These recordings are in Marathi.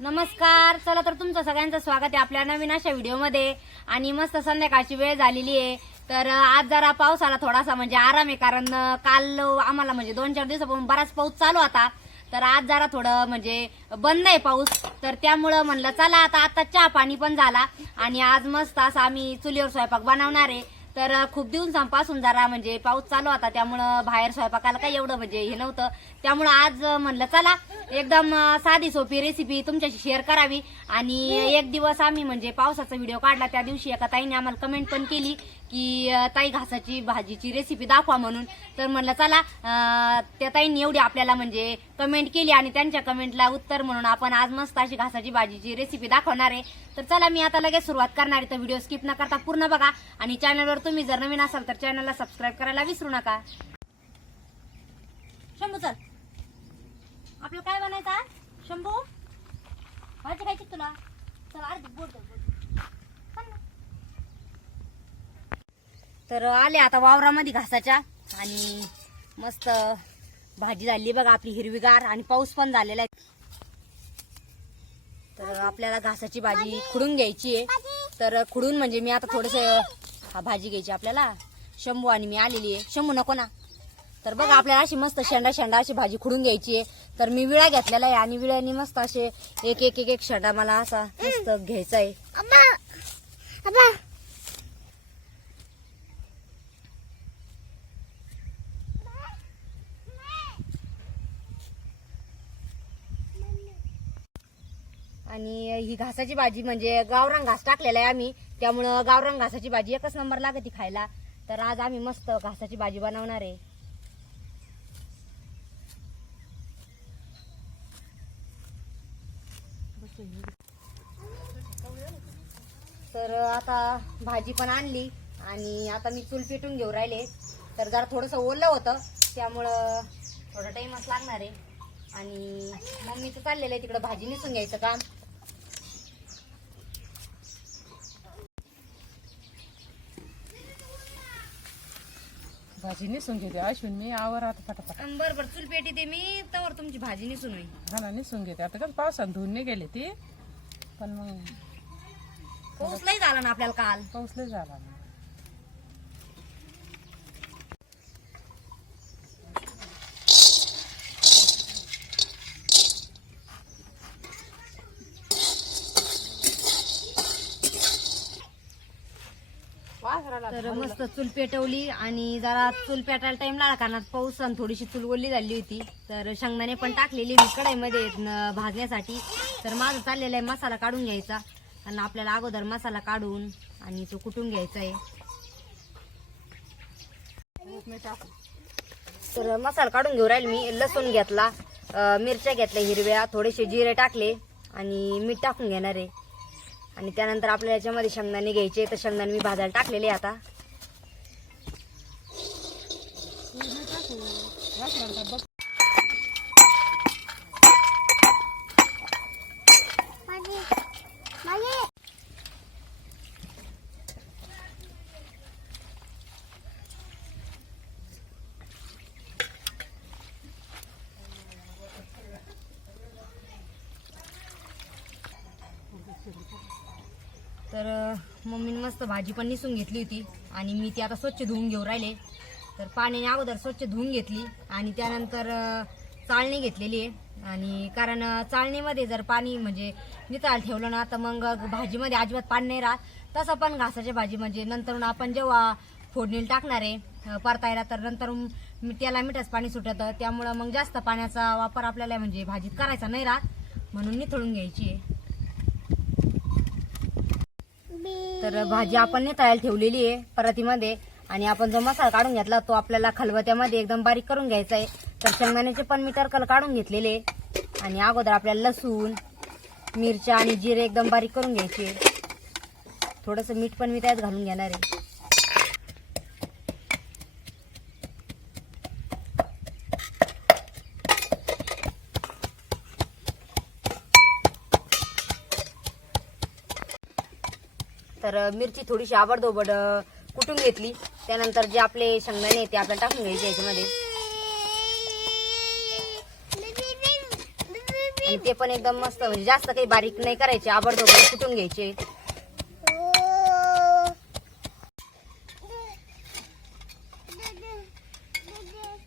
नमस्कार. चला तर तुमचं सगळ्यांचं स्वागत आहे आपल्या नवीन अशा व्हिडिओमध्ये. आणि मस्त संध्याकाळची वेळ झालेली आहे. तर आज जरा पावसाला थोडासा म्हणजे आराम आहे कारण काल आम्हाला म्हणजे दोन चार दिवसापासून बराच पाऊस चालू होता. तर आज जरा थोडं म्हणजे बंद आहे पाऊस. तर त्यामुळं म्हणलं चला आता आता चहा पाणी पण झाला. आणि आज मस्त असं आम्ही चुलीवर स्वयंपाक बनवणार आहे. तर खूप दिवसांपासून जरा म्हणजे पाऊस चालू होता. त्यामुळं बाहेर स्वयंपाकाला काही एवढं म्हणजे हे नव्हतं. त्यामुळं आज म्हणलं चला एकदम साधी सोपी रेसिपी तुमच्याशी शेअर करावी. आणि एक दिवस आम्ही म्हणजे पावसाचा व्हिडिओ काढला त्या दिवशी एका ताईने आम्हाला कमेंट पण केली की ताई घासाची भाजीची रेसिपी दाखवा म्हणून. तर म्हणलं चला त्या ताईंनी एवढी आपल्याला म्हणजे कमेंट केली आणि त्यांच्या कमेंटला उत्तर म्हणून आपण आज मस्त अशी घासाची भाजीची रेसिपी दाखवणार आहे. तर चला मी आता लगेच सुरुवात करणार आहे. तर व्हिडिओ स्किप न करता पूर्ण बघा. आणि चॅनलवर तुम्ही जर नवीन असाल तर चॅनलला सबस्क्राईब करायला विसरू नका. शंभू चल आपलं काय बनायचं आज? शंभू? भाजी खायची का तुला? चल अर्धी बोट धर, बोट. चल ना. तर आले आता वावरामध्ये घासाच्या आणि मस्त भाजी झाली बघा आपली हिरवीगार आणि पाऊस पण झालेला आहे. तर आपल्याला घासाची भाजी खुडून घ्यायची आहे. तर खुडून म्हणजे मी आता थोडस हा भाजी घ्यायची आपल्याला. शंभू आणि मी आलेली आहे. शंभू नको ना. तर बघा आपल्याला अशी मस्त शेंडा शेंडा अशी भाजी खुडून घ्यायची आहे. तर मी विळा घेतलेला आहे आणि विळ्यानी मस्त असे एक एक एक एक शेंडा मला असा मस्त घ्यायचा आहे आणि ही घासाची भाजी म्हणजे गावरान घास टाकलेला आहे आम्ही. त्यामुळं गावरान घासाची भाजी एकच नंबर लागते खायला. तर आज आम्ही मस्त घासाची भाजी बनवणार आहे. तर आता भाजी पण आणली आणि आता मी चूल पेटून घेऊ राहिले. तर जरा थोडंसं ओलं होतं त्यामुळं थोडा टाईमच लागणार आहे. आणि मम्मीचं चाललेलं आहे तिकडं भाजी निसून घ्यायचं काम. भाजी निसून घेते. अश्विन मी आवर आता फटाफट. बरं बरं चूल पेटी ते मी तवर तुमची भाजी निसून होईल. हा ना निसून घेते. आता कसं पावसात धुवून नाही गेले ती. पण मग पाऊस लई झाला ना आपल्याला काल. पाऊस लय झाला ना. तर मस्त चूल पेटवली आणि जरा चूल पेटायला टाइम लागला कारण पाऊस आणि थोडीशी चूल ओली झाली होती. तर शेंगदाणे पण टाकलेली मी कढईमध्ये भाजण्यासाठी. तर माझं चाललेलं आहे मसाला काढून घ्यायचा. आणि आपल्याला अगोदर मसाला काढून आणि तो कुटून घ्यायचा आहे. तर मसाला काढून घेऊ राहील मी. लसूण घेतला मिरच्या घेतल्या हिरव्या थोडेसे जिरे टाकले आणि मीठ टाकून घेणार आहे. आणि त्यानंतर आपल्याला याच्यामध्ये शेंगदाणे घ्यायचे तर शेंगदाणे मी भाजायला टाकलेले आता वासराला बघ तर अं, मम्मीने मस्त भाजी पण निसून घेतली होती आणि मी ती आता स्वच्छ धुवून घेऊ राहिले. तर पाण्याने अगोदर स्वच्छ धुवून घेतली आणि त्यानंतर चाळणी घेतलेली आहे. आणि कारण चाळणीमध्ये जर पाणी म्हणजे नितळ ठेवलं ना तर मग भाजीमध्ये अजिबात पाणी नाही राहत. तसं पण घासाची भाजी म्हणजे नंतर आपण जेव्हा फोडणीला टाकणार आहे परतायला तर नंतर मी- त्याला मिठाच पाणी सुटतं. त्यामुळं मग जास्त पाण्याचा वापर आपल्याला म्हणजे भाजीत करायचा नाही राहत. म्हणून निथळून घ्यायची आहे. तर भाजी आपण नितळायला ठेवलेली आहे परतीमध्ये. आणि आपण जो मसाला काढून घेतला तो आपल्याला खलबत्यामध्ये एकदम बारीक करून घ्यायचा आहे. तर शेंगदाण्याचे पण मी टरकल काढून घेतलेले आणि अगोदर आपल्याला लसूण मिरच्या आणि जिरे एकदम बारीक करून घ्यायचे. थोडंसं मीठ पण मी त्यात घालून घेणार आहे. मिरची थोडीशी आबडधोबड कुटून घेतली. त्यानंतर जे आपले शेंगदाणे आहेत ते आपल्याला टाकून घ्यायचे याच्यामध्ये. आणि ते पण एकदम मस्त म्हणजे जास्त काही बारीक नाही करायचे आबडधोबड कुटून घ्यायचे.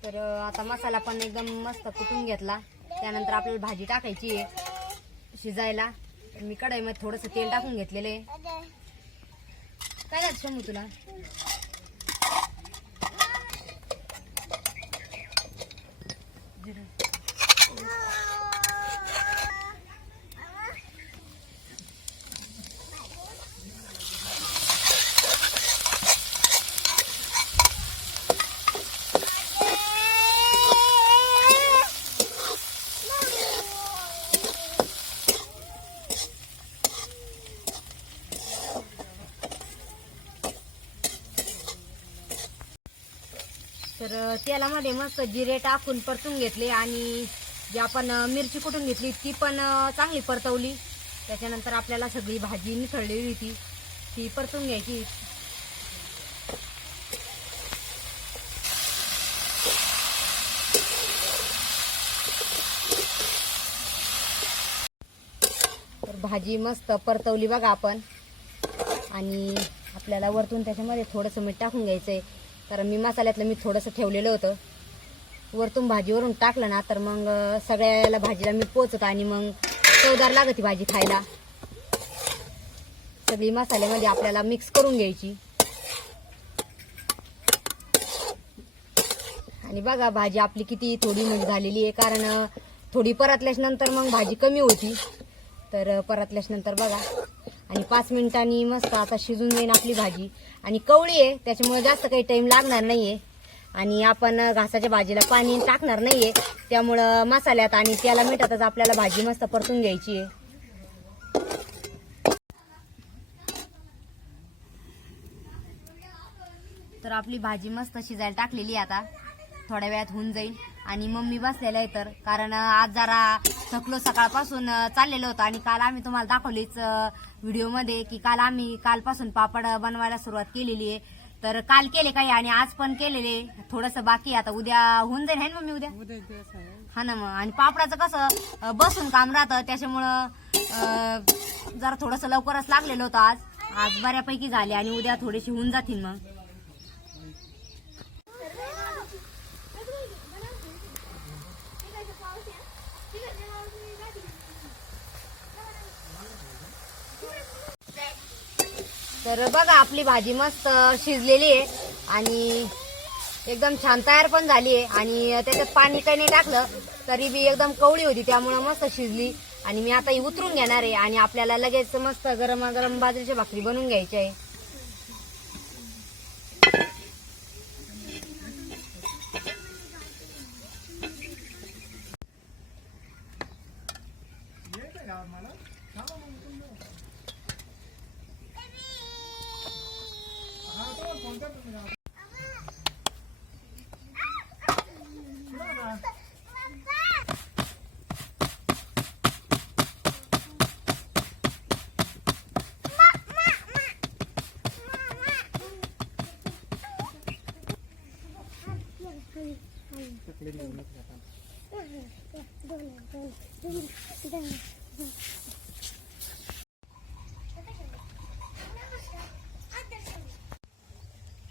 तर आता मसाला पण एकदम मस्त कुटून घेतला. त्यानंतर आपल्याला भाजी टाकायची आहे शिजायला. मी कढईमध्ये थोडंसं तेल टाकून घेतलेलं आहे. काय झालं शंभू तुला तर अं, तेलामध्ये मस्त जिरे टाकून परतून घेतले आणि जी आपण मिरची कुटून घेतली ती पण चांगली परतवली. त्याच्यानंतर आपल्याला सगळी भाजी मिसळलेली होती. ती परतून घ्यायची. तर भाजी मस्त परतवली बघा आपण. आणि आपल्याला वरतून त्याच्यामध्ये थोडंसं मीठ टाकून घ्यायचं आहे कारण मी मसाल्यातलं मी थोडंसं ठेवलेलं होतं. वरतून भाजीवरून टाकलं ना तर मग सगळ्याला भाजीला मी पोचत आणि मग चवदार लागत ती भाजी खायला. सगळी मसाल्यामध्ये आपल्याला मिक्स करून घ्यायची. आणि बघा भाजी आपली किती थोडी म्हणजे झालेली आहे कारण थोडी परतल्याच नंतर मग भाजी कमी होती. तर अं, परतल्याच नंतर बघा. आणि पाच मिनिटांनी मस्त आता शिजून जाईन आपली भाजी. आणि कवळी आहे त्याच्यामुळे जास्त काही टाईम लागणार नाहीये. आणि आपण घासाच्या भाजीला पाणी टाकणार नाहीये. त्यामुळं मसाल्यात आणि त्याला मिठातच आपल्याला भाजी मस्त परतून घ्यायची आहे. तर आपली भाजी मस्त शिजायला टाकलेली आहे आता. थोड्या वेळात होऊन जाईल. आणि मम्मी बसलेल्या आहे तर कारण आज जरा थकलो सकाळपासून चाललेलो होतो आणि काल आम्ही तुम्हाला दाखवलीच व्हिडिओमध्ये की काल आम्ही कालपासून पापड बनवायला सुरुवात केलेली आहे. तर काल केले काही आणि आज पण केलेले. थोडंसं बाकी. आता उद्या होऊन जाईल है ना मम्मी उद्या? हा ना मग. आणि पापडाचं कसं बसून काम राहतं. त्याच्यामुळं जरा थोडंसं लवकरच लागलेलं होतं आज. आज बऱ्यापैकी झाले आणि उद्या थोडेसे होऊन जातील मग. तर बघा आपली भाजी मस्त शिजलेली आहे आणि एकदम छान तयार पण झाली आहे. आणि त्याच्यात पाणी काही नाही टाकलं तरी बी एकदम कवळी होती त्यामुळं मस्त शिजली. आणि मी आता ही उतरून घेणार आहे आणि आपल्याला लगेच मस्त गरम गरम भाकरी बनवून घ्यायची आहे.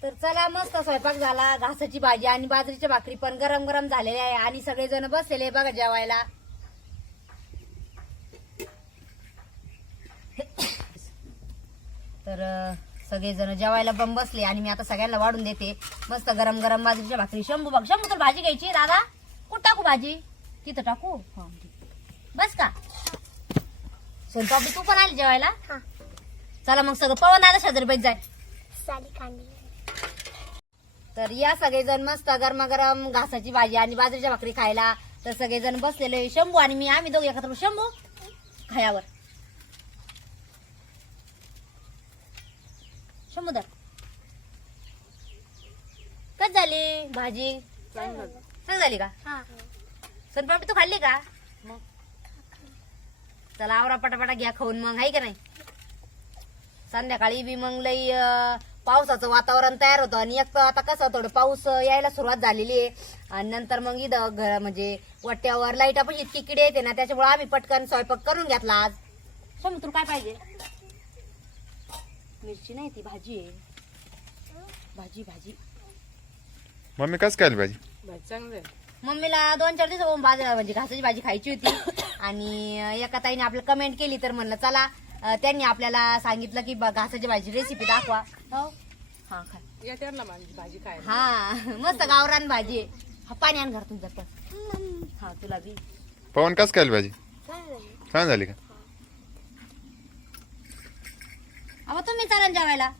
तर चला मस्त स्वयंपाक झाला. घासाची भाजी आणि बाजरीची भाकरी पण गरम गरम झालेली आहे आणि सगळेजण बसलेले बघा जेवायला. तर सगळेजण जेवायला पण बसले आणि मी आता सगळ्यांना वाढून देते. मस्त गरम गरम बाजरीच्या भाकरी. शंभू बघ शंभू तर भाजी घ्यायची दादा. कुठं टाकू भाजी? तिथं टाकू. बस का? सोनपापडी तू पण आली जेवायला? चला मग सगळं पवन दादा शेजारी बैठ जाय तर या सगळेजण मस्त गरमागरम घासाची भाजी आणि बाजरीच्या भाकरी खायला. तर सगळेजण बसलेले शंभू आणि मी आम्ही दोघे एकत्र शंभू खायावर. शंभू दर कच झाली? भाजी? चांगली झाली. का? सोनपापडी तू खाल्ली का? चला आवरा पटापटा घ्या खाऊन मग आहे का नाही? संध्याकाळी बी मग लई पावसाचं वातावरण तयार होतं. आणि एक आता कसं थोडं पाऊस यायला सुरुवात झालेली आहे. आणि नंतर मग इथं घ- म्हणजे वट्ट्यावर लाइट पण इतकी किडे येते ना त्याच्यामुळे आम्ही पटकन स्वयंपाक करून घेतला आज. तुला काय पाहिजे? मिरची नाही ती भाजी आहे. भाजी भाजी. मम्मी कसं काय भाजी? भाजी चांगली आहे. मम्मीला दोन चार दिवस म्हणजे घासाची भाजी खायची होती. आणि एका ताईने आपलं कमेंट केली तर म्हणलं चला अं, त्यांनी आपल्याला सांगितलं की ब- घासाची भाजी रेसिपी दाखवा. हो? हा खा. या त्यांना माझी भाजी खायला. हा मस्त गावरान भाजी आहे. हा पाणी आण घर तुमचं पण हा तुला बी. पवन कसं काय भाजी? छान झाली का? अहो तुम्ही जेवायला.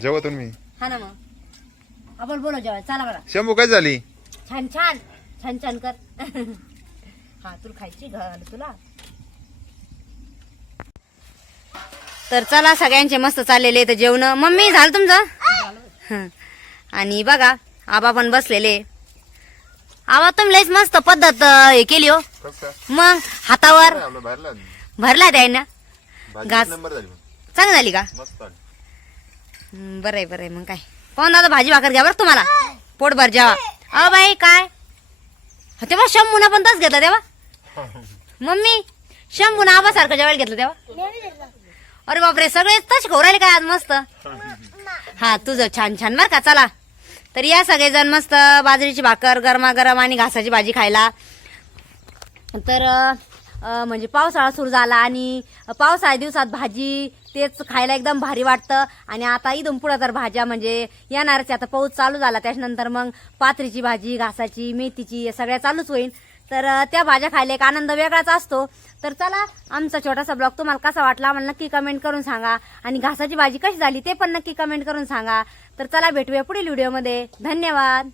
जेव्हा तुम्ही हा ना मग. आपण बोलो जेवायला. चला बरं. शंभू काय झाली? छान छान. छान छान कर. हा तुला खायची घाल तुला. तर चला सगळ्यांचे मस्त चाललेले तर जेवण. मम्मी झालं तुमचं? हं. आणि बघा आबा पण बसलेले. आबा तुम्ही लयच मस्त पद्धत अं, हे केली हो. मग हातावर भरला. भरला द्याय ना घास. नंबर झाली चांगली झाली का मस्त बरं आहे बरं आहे. मग काय? पाहून दादा भाजी भाकर घ्या बरं तुम्हाला. पोटभर जेवा. अ बाई काय? हा, तेव्हा शंभूना पण तच घेतला तेव्हा. मम्मी शंभूना आबासारखं जेवायला घेतलं तेव्हा. अरे बापरे सगळे तसे खाऊ राहिले काय आज मस्त? हा तुझं छान छान बरं का चला. तर या सगळेजण मस्त बाजरीची भाकर गरमागरम आणि घासाची भाजी खायला. तर अ, म्हणजे पावसाळा सुरू झाला आणि पावसाळ्या दिवसात भाजी तेच खायला एकदम भारी वाटतं. आणि आता इथून पुढं तर भाज्या म्हणजे येणारच आता पाऊस चालू झाला त्याच्यानंतर मग पात्रीची भाजी घासाची मेथीची सगळ्या चालूच होईल. तर त्या भाज्या खायला एक आनंद वेगळाच असतो. तर चला आमचा छोटासा ब्लॉग तुम्हाला कसा वाटला आम्हाला नक्की कमेंट करून सांगा. आणि घासाची भाजी कशी झाली ते पण नक्की कमेंट करून सांगा. तर चला भेटूया पुढील व्हिडिओमध्ये धन्यवाद.